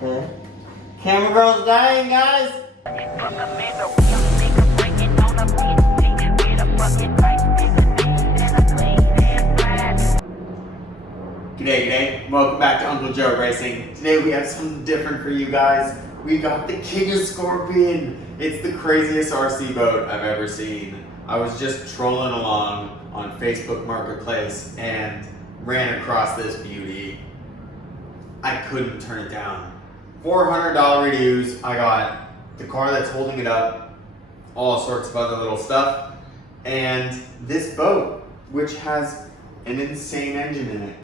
Okay. Camera girl's dying, guys! G'day. Welcome back to Uncle Joe Racing. Today we have something different for you guys. We got the King of Scorpion. It's the craziest RC boat I've ever seen. I was just trolling along on Facebook Marketplace and ran across this beauty. I couldn't turn it down. $400 reviews. I got the car that's holding it up, all sorts of other little stuff, and this boat, which has an insane engine in it.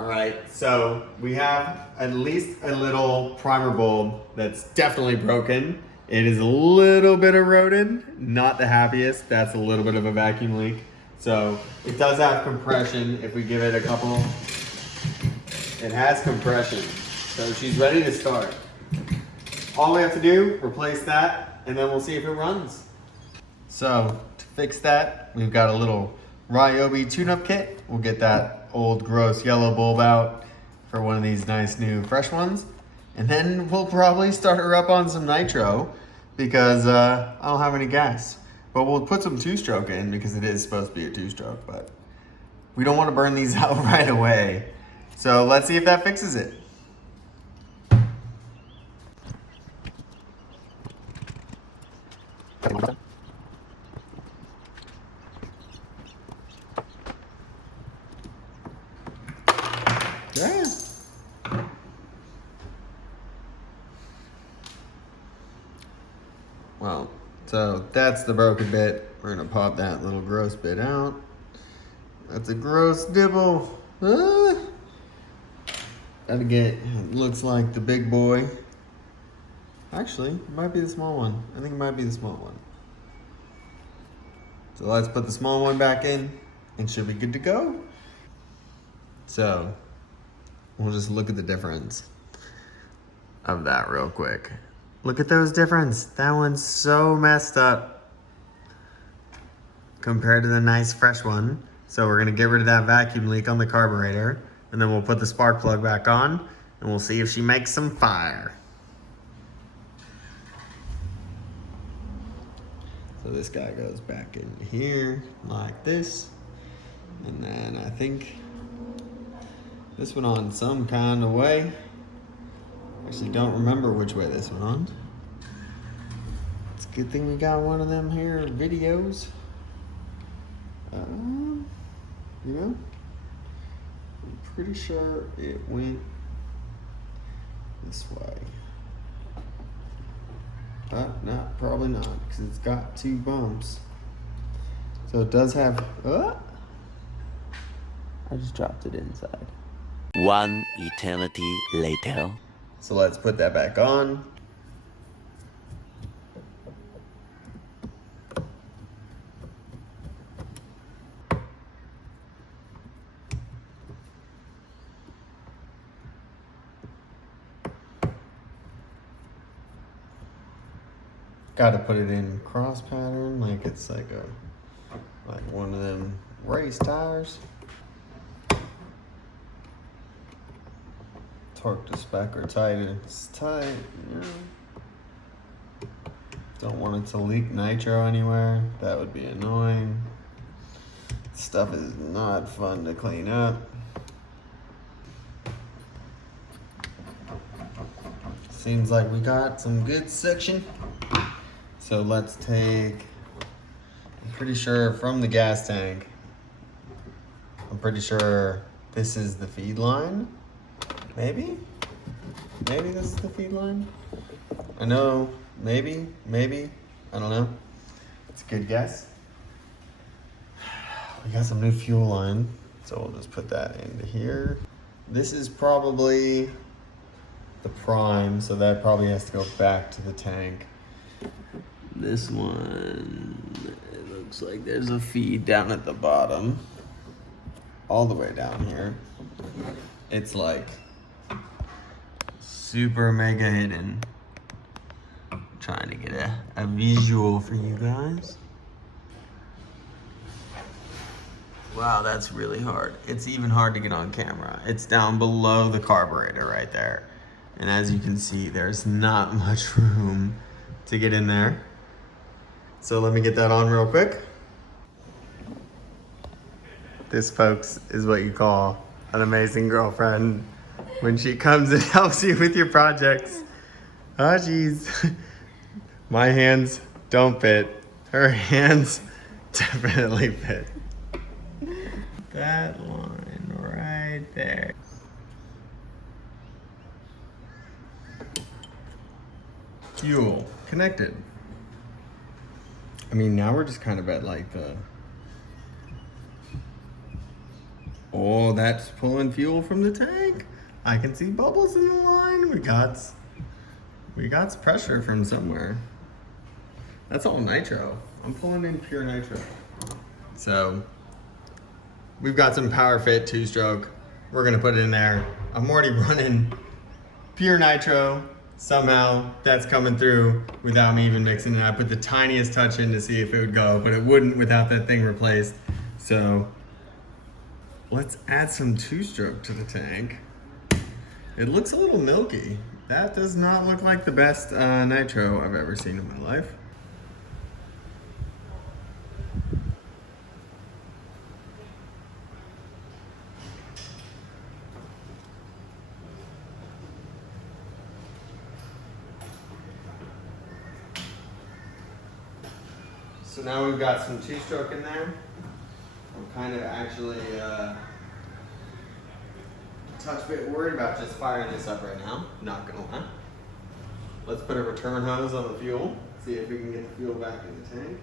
Alright, so we have at least a little primer bulb that's definitely broken. It is a little bit eroded, not the happiest. That's a little bit of a vacuum leak. So it does have compression. If we give it a couple, it has compression. So she's ready to start. All we have to do, replace that, and then we'll see if it runs. So to fix that, we've got a little Ryobi tune-up kit. We'll get that old gross yellow bulb out for one of these nice new fresh ones. And then we'll probably start her up on some Nitro because I don't have any gas. But we'll put some two-stroke in because it is supposed to be a two-stroke, but we don't want to burn these out right away. So let's see if that fixes it. Yeah. Well, so that's the broken bit. We're gonna pop that little gross bit out. That's a gross dibble. Gotta get, it looks like the big boy. Actually, it might be the small one. I think it might be the small one. So let's put the small one back in and should be good to go. So we'll just look at the difference of that real quick. Look at those difference. That one's so messed up compared to the nice fresh one. So we're gonna get rid of that vacuum leak on the carburetor, and then we'll put the spark plug back on and we'll see if she makes some fire. So this guy goes back in here like this. And then I think this went on some kind of way. Actually don't remember which way this went on. It's a good thing we got one of them here videos. You know, I'm pretty sure it went this way. No, probably not, because it's got two bumps. So it does have, I just dropped it inside. One eternity later. So let's put that back on. Got to put it in cross pattern, like it's like one of them race tires. Torque to spec or tight, it's tight, you know. Don't want it to leak nitro anywhere. That would be annoying. Stuff is not fun to clean up. Seems like we got some good suction. So let's take, I'm pretty sure from the gas tank, I'm pretty sure this is the feed line. Maybe this is the feed line. I know, maybe, I don't know. It's a good guess. We got some new fuel line, so we'll just put that into here. This is probably the prime, so that probably has to go back to the tank. This one, it looks like there's a feed down at the bottom, all the way down here. It's like super mega hidden. I'm trying to get a visual for you guys. Wow, that's really hard. It's even hard to get on camera. It's down below the carburetor right there. And as you can see, there's not much room to get in there. So let me get that on real quick. This, folks, is what you call an amazing girlfriend when she comes and helps you with your projects. Oh, jeez. My hands don't fit. Her hands definitely fit. That line right there. Fuel connected. I mean, now we're just kind of at like the... Oh, that's pulling fuel from the tank. I can see bubbles in the line. We got pressure from somewhere. That's all nitro. I'm pulling in pure nitro. So we've got some power fit 2-stroke. We're gonna put it in there. I'm already running pure nitro. Somehow that's coming through without me even mixing it. I put the tiniest touch in to see if it would go, but it wouldn't without that thing replaced. So let's add some 2-stroke to the tank. It looks a little milky. That does not look like the best nitro I've ever seen in my life. So now we've got some 2-stroke in there. I'm kind of actually a touch bit worried about just firing this up right now. Not gonna lie. Let's put a return hose on the fuel. See if we can get the fuel back in the tank.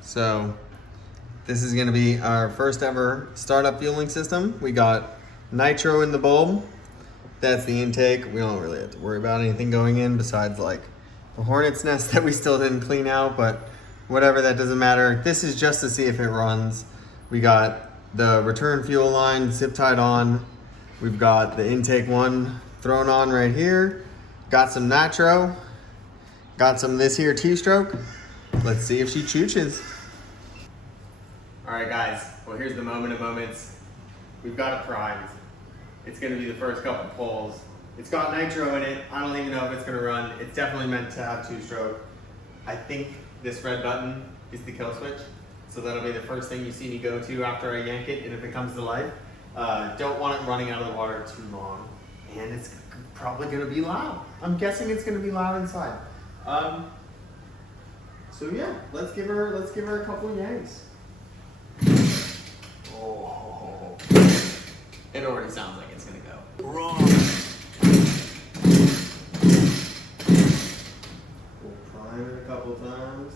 So this is gonna be our first ever startup fueling system. We got nitro in the bulb. That's the intake. We don't really have to worry about anything going in besides like the hornet's nest that we still didn't clean out, but whatever, that doesn't matter. This is just to see if it runs. We got the return fuel line zip tied on. We've got the intake one thrown on right here. Got some nitro. Got some this here 2-stroke. Let's see if she chooches. All right, guys. Well, here's the moment of moments. We've got a prize. It's gonna be the first couple pulls. It's got nitro in it. I don't even know if it's gonna run. It's definitely meant to have 2-stroke. I think this red button is the kill switch. So that'll be the first thing you see me go to after I yank it and if it comes to life. Don't want it running out of the water too long. And it's probably gonna be loud. I'm guessing it's gonna be loud inside. So yeah, let's give her a couple yanks. Oh, it already sounds like it's gonna go. Wrong. We'll prime it a couple times.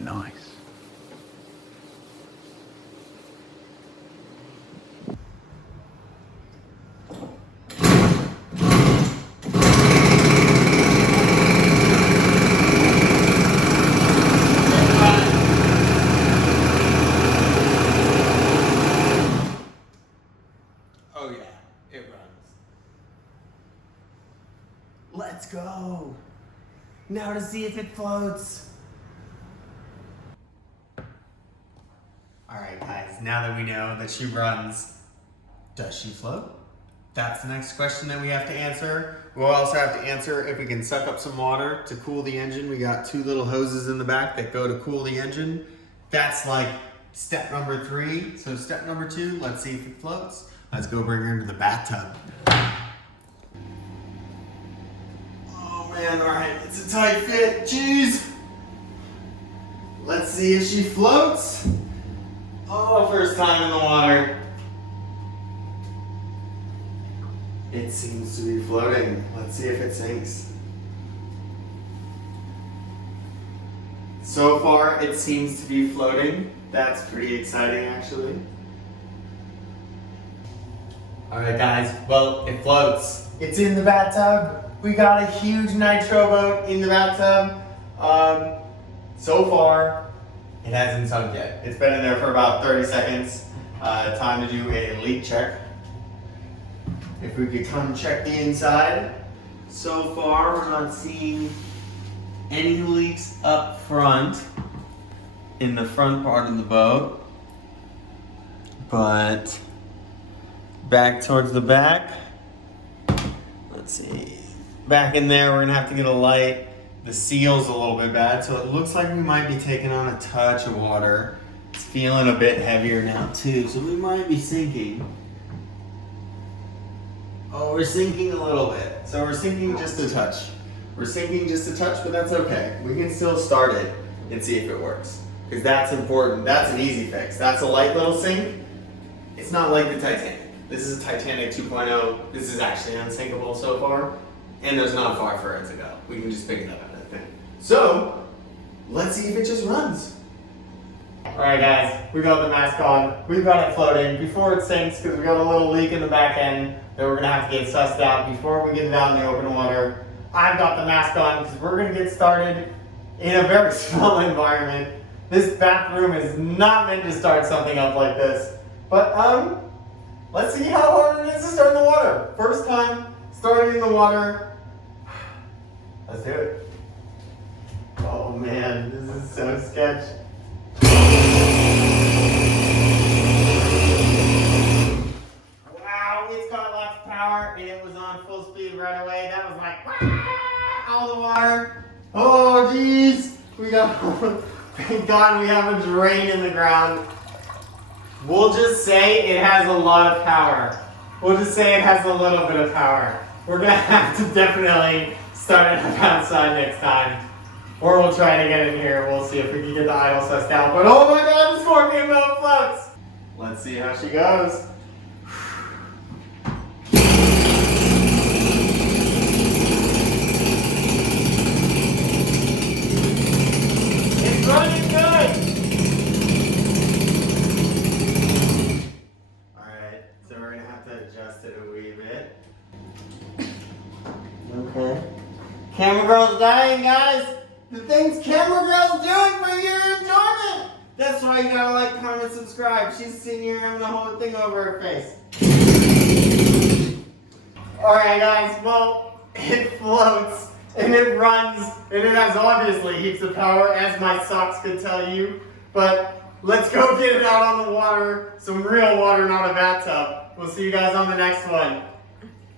Nice. Oh yeah, it runs. Let's go. Now to see if it floats. All right, guys, now that we know that she runs, does she float? That's the next question that we have to answer. We'll also have to answer if we can suck up some water to cool the engine. We got 2 little hoses in the back that go to cool the engine. That's like step number 3. So step number 2, let's see if it floats. Let's go bring her into the bathtub. Oh man, all right, it's a tight fit, jeez. Let's see if she floats. Oh, first time in the water. It seems to be floating. Let's see if it sinks. So far, it seems to be floating. That's pretty exciting, actually. Alright guys, well, it floats. It's in the bathtub. We got a huge Nitro boat in the bathtub. So far, it hasn't sunk yet. It's been in there for about 30 seconds. Time to do a leak check. If we could come check the inside. So far, we're not seeing any leaks up front in the front part of the boat. But back towards the back, let's see. Back in there, we're gonna have to get a light. The seal's a little bit bad, so it looks like we might be taking on a touch of water. It's feeling a bit heavier now too, so we might be sinking. Oh, we're sinking a little bit. So we're sinking just a touch. We're sinking just a touch, but that's okay. We can still start it and see if it works. Because that's important. That's an easy fix. That's a light little sink. It's not like the Titanic. This is a Titanic 2.0. This is actually unsinkable so far. And there's not far for it to go. We can just pick it up at that thing. So, let's see if it just runs. Alright guys, we got the mask on. We've got it floating before it sinks because we got a little leak in the back end that we're going to have to get sussed out before we get it out in the open water. I've got the mask on because we're going to get started in a very small environment. This bathroom is not meant to start something up like this. But let's see how hard it is to start in the water. First time starting in the water. Let's do it. Oh man, this is so sketch. Wow, it's got lots of power and it was on full speed right away. That was like, all the water. Oh geez, thank God we have a drain in the ground. We'll just say it has a lot of power. We'll just say it has a little bit of power. We're gonna have to definitely start it up outside next time. Or we'll try to get in here. We'll see if we can get the idle sussed out. But oh my God, the scorpion boat floats. Let's see how she goes. It's running good. Alright, so we're gonna have to adjust it a wee bit. Okay. Camera girl's dying, guys. The things Camera girl's doing for your enjoyment. That's why you gotta like, comment, subscribe. She's sitting here having the whole thing over her face. Alright guys, well, it floats and it runs and it has obviously heaps of power, as my socks could tell you. But let's go get it out on the water. Some real water, not a bathtub. We'll see you guys on the next one.